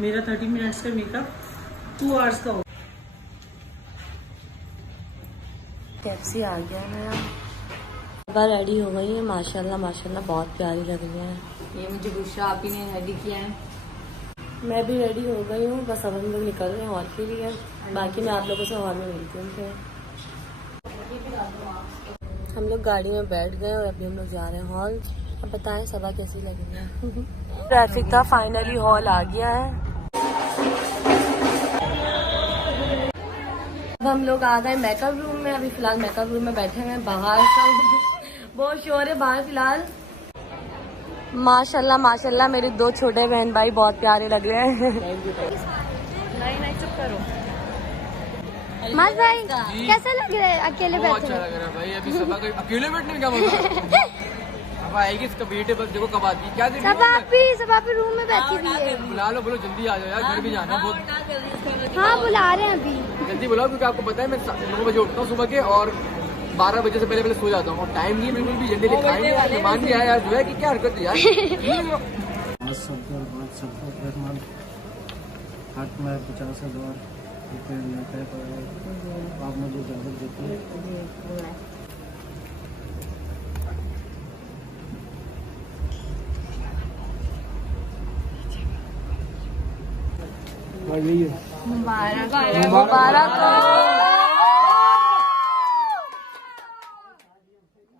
मेरा 30 मिनट्स का makeup 2 hours का हो। टैक्सी आ गया है, सबा रेडी हो गई है। माशाल्लाह माशाल्लाह बहुत प्यारी लग रही है। ये मुझे बुशरा आप ही ने रेडी किया है। मैं भी रेडी हो गई हूँ, बस अब हम लोग निकल रहे हैं हॉल के लिए। बाकी मैं आप लोगों से हॉल में मिलती हूँ फिर। हम लोग गाड़ी में बैठ गए और अभी हम लोग जा रहे हैं हॉल। अब बताएं सबा कैसी लग रही है। ट्रैफिक था, फाइनली हॉल आ गया है। अब हम लोग आ गए मेकअप रूम में। अभी फिलहाल मेकअप रूम में बैठे हैं, बाहर सब बहुत शोर है बाहर फिलहाल। माशाल्लाह माशाल्लाह मेरे 2 छोटे बहन भाई बहुत प्यारे लग रहे हैं। नहीं चुप करो। माज भाई कैसा लग रहा है अकेले बैठे? अच्छा लग रहा है भाई। अभी सबा कोई अकेले बैठने में क्या मजा? अब आएगी इसका बेटे, बस देखो कब आती है। क्या सब आप रूम में बैठी हुई है। बुला लो, बोलो जल्दी आ जाओ यार, घर भी जाना है बहुत। हाँ बुला रहे हैं अभी। जल्दी बुलाओ, क्योंकि आपको पता है मैं 9 बजे उठता हूँ सुबह के और 12 बजे से पहले सो जाता हूँ। और टाइम नहीं बिल्कुल भी। जल्दी खाएंगे, मेहमान भी आया यार, जो है कि क्या हरकत है यार। हाथ में 50,000 रुपये लेते तो आप मुझे इजाज़त देते हैं। मुबारक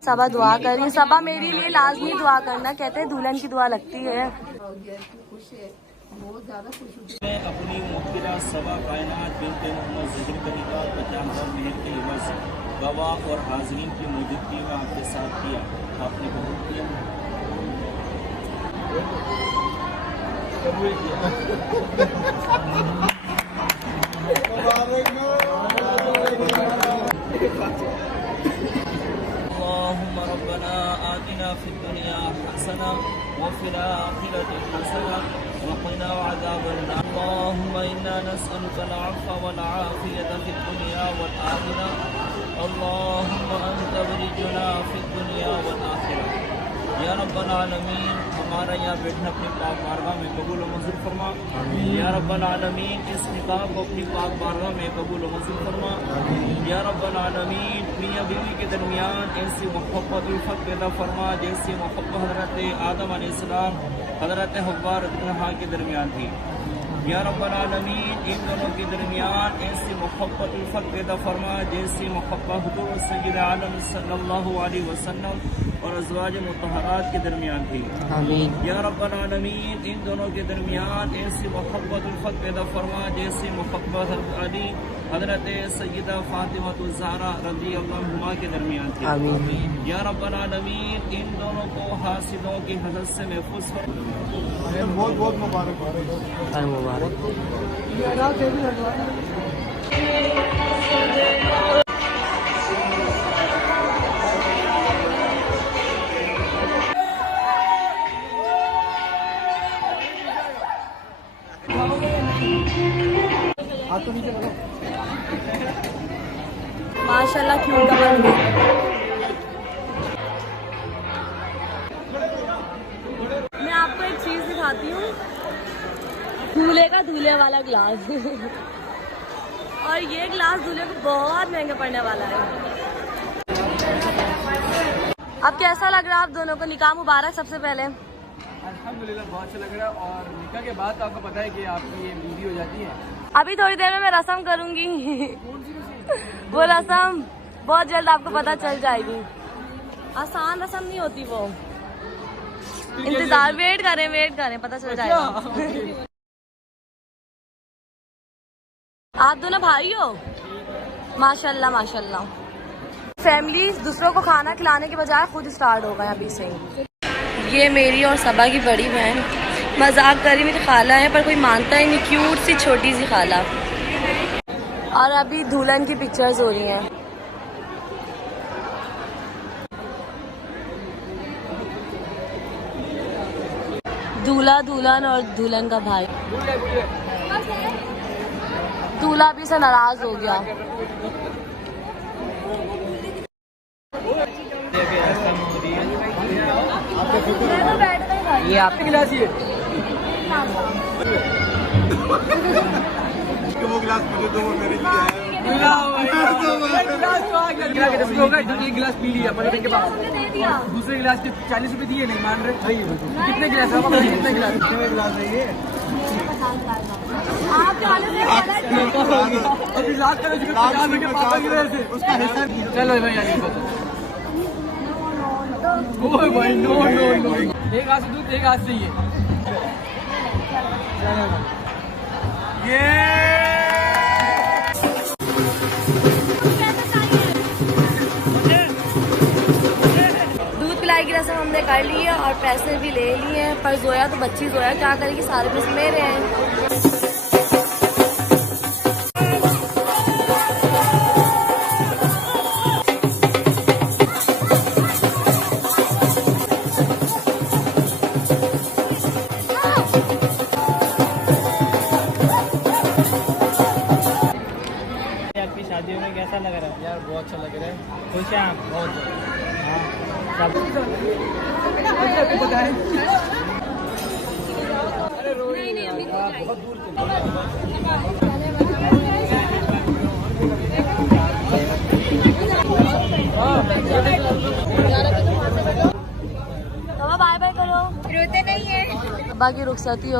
सबा दुआ करी। सबा मेरे लिए लाजमी दुआ करना, कहते हैं दुल्हन की दुआ लगती है। मैं अपनी मुख्बिरा सबा कायनात बिनते मोहम्मद ज़हीर तरीक़ा को जानवर मेहर के लिबास गवाह और हाज़रीन की मौजूदगी में आपके साथ किया। आपने कबूल किया। अल्लाहुम्मा रब्बना आतिना फिद दुनिया हसना व फिल आखिरति हसना वक़िना अज़ाबन नार। अल्लाहुम्मा इन्ना नस्अलुका अल-अफ़्व वल आफ़ियत फिद दुनिया वल आखिरह। अल्लाहुम्मा अंता वलियुना फिद दुनिया वल आखिरह। या रब्बल आलमीन, हमारा यहाँ बैठना अपनी पाक बारगाह में कबूल और मंजूर फरमा। या रब्बल आलमीन, इस निकाह को अपनी पाक बारगाह में कबूल और मंजूर फरमा। या रब्बल आलमीन, मियाँ बीवी के दरमियान ऐसी मोहब्बत उल्फत पैदा फरमा जैसी मोहब्बत हज़रत आदम अलैहिस्सलाम हज़रत हव्वा रज़ियल्लाहु के दरमियान थी। या रब्बल आलमीन, इन दोनों के दरमियान ऐसी मोहब्बत उल्फत पैदा फरमा जैसी मोहब्बत हुज़ूर सय्यद आलम सल्लल्लाहु अलैहि वसल्लम और अज़वाज मुतहरात के दरमियान थी। आमीन। या रब्बल आलमीन, इन दोनों के दरमियान ऐसी मोहब्बत उल्फत पैदा फरमा जैसी मोहब्बत हज़रत अली हज़रत सय्यदा फातिमा ज़हरा रज़ियल्लाहु अन्हा के दरमियान थी। आमीन। या रब्बल आलमीन, इन दोनों को हासिदों की हसद से महफूज फरमा। बहुत बहुत मुबारक। माशाल्लाह क्यों का बन गया। मैं आपको एक चीज दिखाती हूँ, दूल्हे का दूल्हे वाला ग्लास। और ये ग्लास दूल्हे को बहुत महंगा पड़ने वाला है। अब कैसा लग रहा है आप दोनों को? निकाह मुबारक सबसे पहले। अल्हम्दुलिल्लाह बहुत अच्छा लग रहा है। और निकाह के बाद तो आपको पता है कि आपकी ये बीवी हो जाती है। अभी थोड़ी देर में मैं रस्म करूंगी। वो रस्म बहुत जल्द आपको पता चल जाएगी। आसान रस्म नहीं होती वो। इंतजार, वेट करें पता चल जाएगा। आप दोनों भाई हो? माशाल्लाह माशाल्लाह। फैमिली दूसरों को खाना खिलाने के बजाय खुद स्टार्ट हो गए अभी से। ये मेरी और सबा की बड़ी बहन मजाक करी, मेरी खाला है पर कोई मानता ही नहीं। क्यूट सी छोटी सी खाला। और अभी दुल्हन की पिक्चर्स हो रही हैं। दूल्हा दुल्हन और दुल्हन का भाई। दूल्हा भी से नाराज हो गया। ये आपकी गिलास ही है। वो गिलास मुझे दो, वो मेरे लिए है। गिलास पी लिया पलटने के बाद, दूसरे गिलास के 40 रुपए दिए, नहीं मान रहे। कितने गिलास है? कितने गिलास? कितने गिलास है ये? अभी लाख का 50 रुपए पापा की वजह से उसका हिस्सा चलो भाई यार ओए भाई नो नो नो, एक हाथ से दूध एक हाथ से ये दूध पिलाई की रस्म हमने कर ली है और पैसे भी ले लिए हैं, पर जोया तो बच्ची जोया क्या करेगी, सारे पैसे मेरे हैं। आपकी शादियों में कैसा लग रहा है? यार बहुत अच्छा लग रहा है। खुश हैं आप? बहुत बताएं। बाय बाय करो, रोते नहीं है। बाकी रुखसती हो